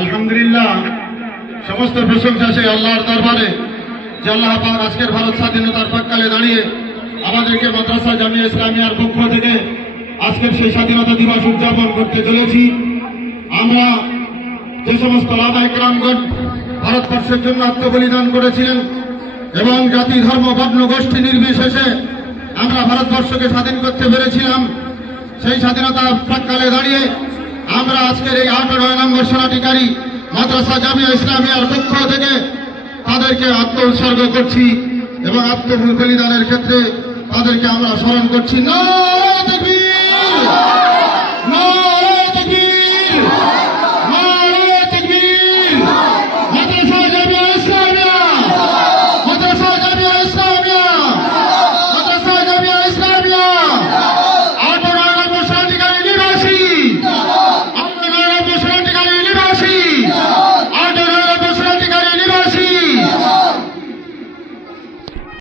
আলহামদুলিল্লাহ, সমস্ত প্রশংসা সেই আল্লাহর দরবারে যে আল্লাহ পাক আজকের ভারত স্বাধীনতার প্রাক্কালে দাঁড়িয়ে আমাদেরকে মাদ্রাসা জামিয়া ইসলামিয়ার পক্ষ থেকে আজকের সেই স্বাধীনতা দিবস উদযাপন করতে চলেছি। আমরা যে সমস্ত ওলামায়ে কেরামগণ ভারতবর্ষের জন্য আত্মবলিদান করেছিলেন এবং জাতি ধর্ম বর্ণ গোষ্ঠী নির্বিশেষে আমরা ভারতবর্ষকে স্বাধীন করতে পেরেছিলাম, সেই স্বাধীনতা প্রাক্কালে দাঁড়িয়ে আমরা আজকের এই 18 নম্বর সোনাটিকারী মাদ্রাসা জামিয়া ইসলামিয়ার পক্ষ থেকে তাদেরকে আত্ম উৎসর্গ করছি এবং আত্মবলিদানের ক্ষেত্রে তাদেরকে আমরা স্মরণ করছি। নারে তাকবীর।